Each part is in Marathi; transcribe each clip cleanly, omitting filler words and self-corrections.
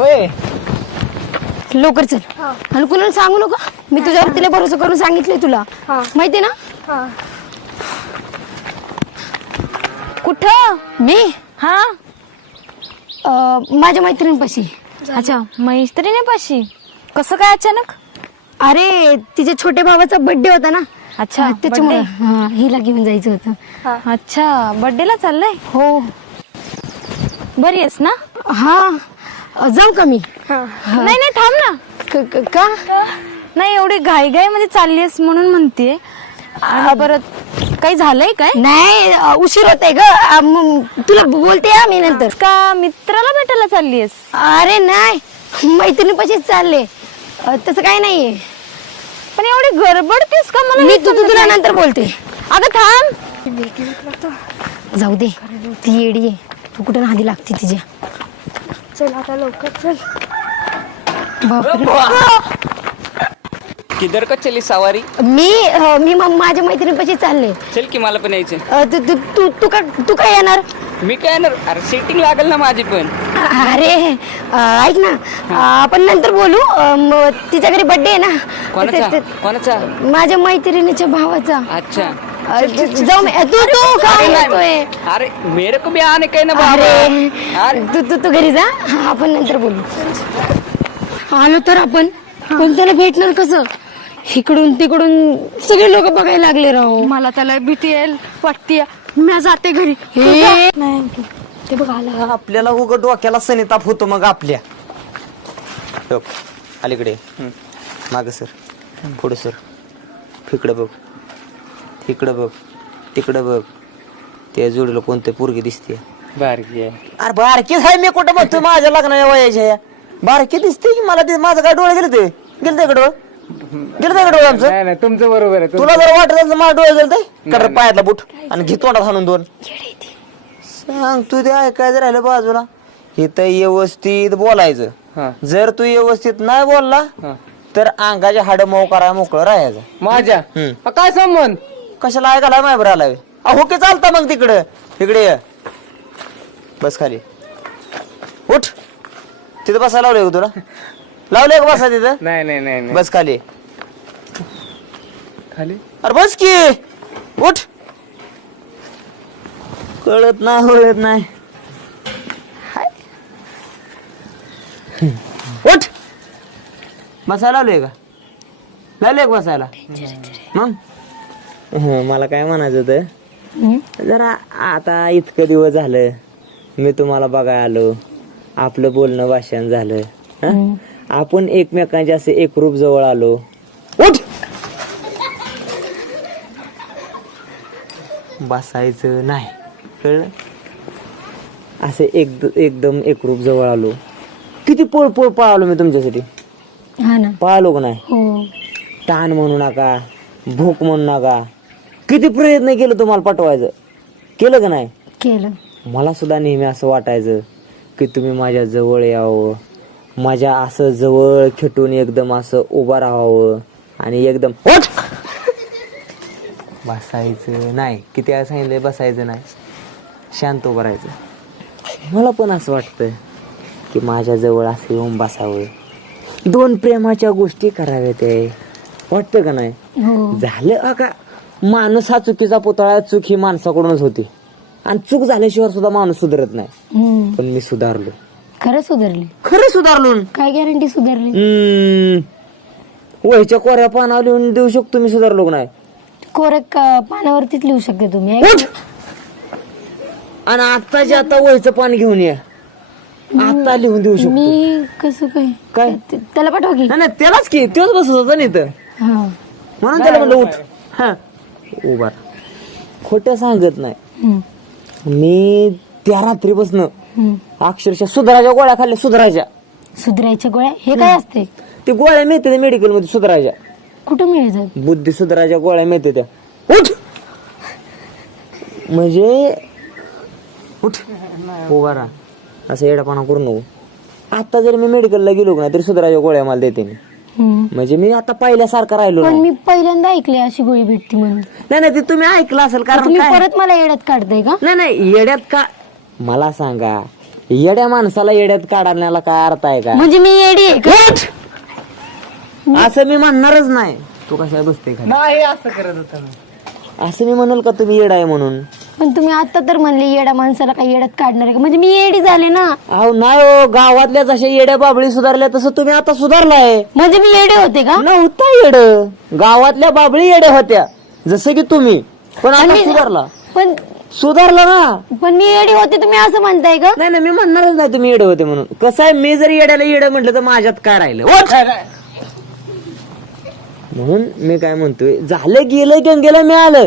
होय लवकर चल. आणि कुणाला सांगू नका, मी तुझ्यावर तिला भरोसा करून सांगितले तुला, माहिती ना. कुठं? मी हा. माझ्या मैत्रिणीपाशी. अच्छा, मैत्रिणीपाशी. कसं काय अचानक? अरे तिच्या छोट्या भावाचा बर्थडे होता ना. अच्छा, त्याच्यामुळे हिला घेऊन जायचं होतं. अच्छा, बर्थडेला चाललाय? हो. बरी आहेस ना? हा, जाऊ का मी? नाही नाही, थांब ना. का नाही, एवढी घाई मध्ये चालली आहेस म्हणून म्हणते. परत काही झालंय काय? नाही, उशीर होतंय ग. तुला बोलते मी नंतर. का मित्राला भेटायला चालली आहेस? अरे नाही, मैत्रिणीपाशीच चालले. तसं काही नाहीये. पण एवढी गडबडतेस का? मला मी हे समजत तुला नाही. नंतर बोलते. अगं थांब. जाऊ दे, ती येडी आहे. तू कुठं नादी लागते तिच्या. चल आता लवकर चल. किधर का चली सवारी? मी माझ्या मैत्रिणीपाशी चालले. चल की मला पण यायचे. तू काय येणार? मी काय येणार? अरे सेटिंग लागल ना माझी पण. अरे ऐक ना, आपण नंतर बोलू. तिच्या घरी बर्थडे आहे ना. कोणाचा? माझ्या मैत्रिणीच्या भावाचा. अच्छा, जाऊ. तू काय येतोय? अरे मेरे को भी आने का ना अरे तू घरी जा, आपण नंतर बोलू. आलो तर आपण पण त्याला भेटणार कसं? इकडून तिकडून सगळे लोक बघायला लागले राव. मला त्याला भीती वाटते. मी जाते घरी. नाही ते बघ आला. आपल्याला उग डोक्याला सनिताप होतो मग आपल्या. अलीकडे माग सर, पुढे सर, इकडं बघ, इकडं बघ, तिकडं बघ. त्या जोडीला कोणते पोरगी दिसते? बारकी आहे. अरे बारकीच आहे. मी कुठं बघतोय माझ्या लग्नाच्या वयाच्या? बारकी दिसते की मला. माझं काय डोळे गेले ते गेलं का डोळ? गेलं का डोळे आमचं? नाही तुमचं बरोबर आहे. तुला जर वाटत असेल माझं डोळे गेलं ते कर पायातला बुट आणि घे तोंडात हाणून दोन. सांग तू ते ऐकायचं राहिलं बाजूला. इथं व्यवस्थित बोलायचं. जर तू व्यवस्थित नाही बोलला तर अंगाचे हाड मऊ करा, मोकळं राहायचं. माझ्या काय संबंध? कशाला ऐकायला माय बरं आलाय? हो की चालतं मग तिकडं. इकडे ये, बस खाली. उठ. तिथं बसायला लावलंय का तुला? लावलंय का बसा तिथं? नाही बस खाली. खाली. अरे बस की. उठ. कळत नाही. उठ. बसायला लावलंय का? लावलंय का बसायला? मग मला काय म्हणायचं होतं, जरा आता इतकं दिवस झालं मी तुम्हाला बघायला आलो, आपलं बोलणं भाषण झालं, आपण एकमेकांच्या असे एकरूप जवळ आलो. उठ. बसायचं नाही, कळलं? असे एकदम एकरूप जवळ आलो. किती पळ पळालो मी तुमच्यासाठी. हा ना. पळालो का नाही? हो. ताण म्हणू नका, भूक म्हणू नका. किती प्रयत्न केलं तुम्हाला पटवायचं, केलं का नाही? केलं. मला सुद्धा नेहमी असं वाटायचं की तुम्ही माझ्या जवळ यावं, माझ्या असं जवळ खेटून एकदम असं उभं राहावं आणि एकदम उठ. बसायचं नाही. किती वेळा सांगितलंय बसायचं नाही, शांत उभं राहायचं. मला पण असं वाटतं की माझ्या जवळ असं येऊन बसावं, दोन प्रेमाच्या गोष्टी कराव्यात. वाटतं का नाही? झालं का माणूस हा चुकीचा पुतळा. चूक ही माणसाकडूनच होती आणि चूक झाल्याशिवाय सुद्धा माणूस सुधारत नाही. पण मी सुधारलो. खरं सुधारले? खरं सुधारलो. काय गॅरंटी सुधारली? वहीच्या कोऱ्या पानावर लिहून देऊ शकतो मी सुधारलो का नाही? कोऱ्या पानावरतीच लिहू शकते तुम्ही. उठ. आणि आत्ताच्या आता वहीचं पान घेऊन या, आता लिहून देऊ शकतो. मी कसं काय? त्याला पाठवा की. नाही त्यालाच की, तोच बसत होता ना इथं, म्हणून त्याला म्हणलं उठ. हा उभा. खोटं सांगत नाही मी. त्या रात्रीपासून अक्षरशः सुधाराच्या गोळ्या खाल्ल्या. सुधारायच्या गोळ्या? हे काय असते? ते गोळ्या मिळते मेडिकल मध्ये सुधारायच्या. कुठं मिळतात? बुद्धी सुधाराच्या गोळ्या मिळते त्या. उठ. म्हणजे उठ, उभा राहा. असं येडापणा करू नको. आता जर मी मेडिकलला गेलो ना तरी सुधाराच्या गोळ्या मला देते मी. म्हणजे मी आता पहिल्यासारखं राहिलो. पण मी पहिल्यांदा ऐकले अशी गोळी भेटती म्हणून. नाही ते तुम्ही ऐकलं असेल. कारण तुम्ही परत मला येड्यात काढताय का? नाही येड्यात का? मला सांगा, येड्या माणसाला येड्यात काढण्याला काय अर्थ आहे का? म्हणजे मी येडी आहे का? असं मी म्हणणारच नाही. तू कशा बसते खाली? नाही असं करत होता मी. असं मी म्हणल का तुम्ही येडा आहे म्हणून? पण तुम्ही आता तर म्हणले येड्या माणसाला काही येड्यात काढणार आहे का? म्हणजे मी येडी झाले ना. अहो नाही हो, गावातल्या जशा येड्या बाबळी सुधारल्या तसं तुम्ही आता सुधारलाय. म्हणजे मी येडे होते का? नव्हता येड, गावातल्या बाबळी येड्या होत्या जसं की तुम्ही, पण आता सुधारला. पण सुधारला ना. पण मी येडी होते तुम्ही असं म्हणताय का? नाही नाही, मी म्हणणारच नाही तुम्ही येडे होते म्हणून. कसं आहे, मी जरी येड्याला येडं म्हटलं तर माझ्यात काय राहिलं? उठ! म्हणून मी काय म्हणतोय, झालं गेलं गंगेला मिळालं,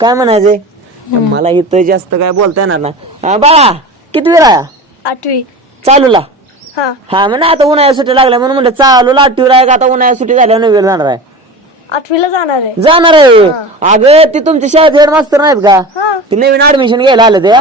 काय म्हणायचंय? मला इथं जास्त काय बोलता येणार ना. बाळा कितवी राहा? 8वी. चालूला. हा हा म्हणा आता उन्हाळ्या सुट्टी लागल्या म्हणून म्हणलं चालू लाटीवर आहे का, आता उन्हाळ्या सुट्टी झाल्या 9वीला जाणार आहे. 8वीला जाणार आहे. जाणार आहे. अगं ते तुमच्या शाळेत हेड मास्तर नाहीत का, ते नवीन ऍडमिशन घ्यायला आलं ते.